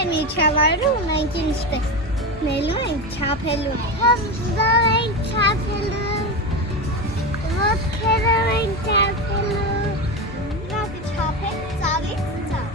են միջավայրում մենք ինչպես նելու ենք չափելու։ Հազար ենք չափելու։ Ոտքերը ենք չափելու։ Դրանք չափել ծավից ծավ։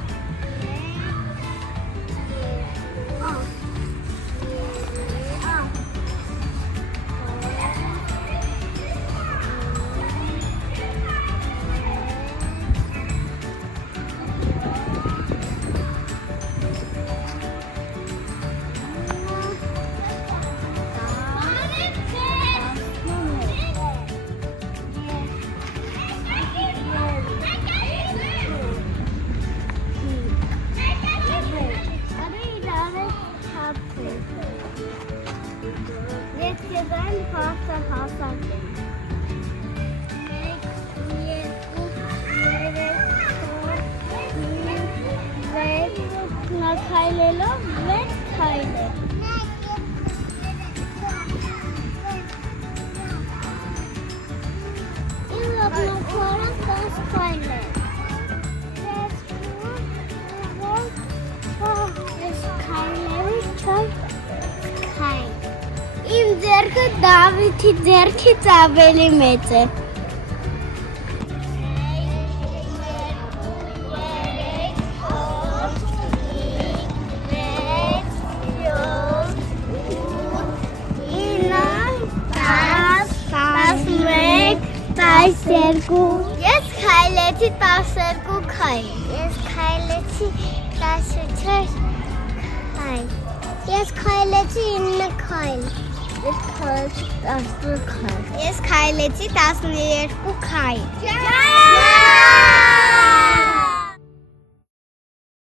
Քայլելով վեր քայլել։ Իմ լապնոքորը տաս քայլել։ Ես քայլել չոր քայլ։ Իմ ձեռքը Դավիթի ձեռքից ավելի մեծ է։ Ես քայլեցի 12 քայլ։ Ես քայլեցի 14 քայլ։ Ես քայլեցի 9 քայլ։ Ես քայլեցի 10 քայլ։ Ես քայլեցի 12 քայլ։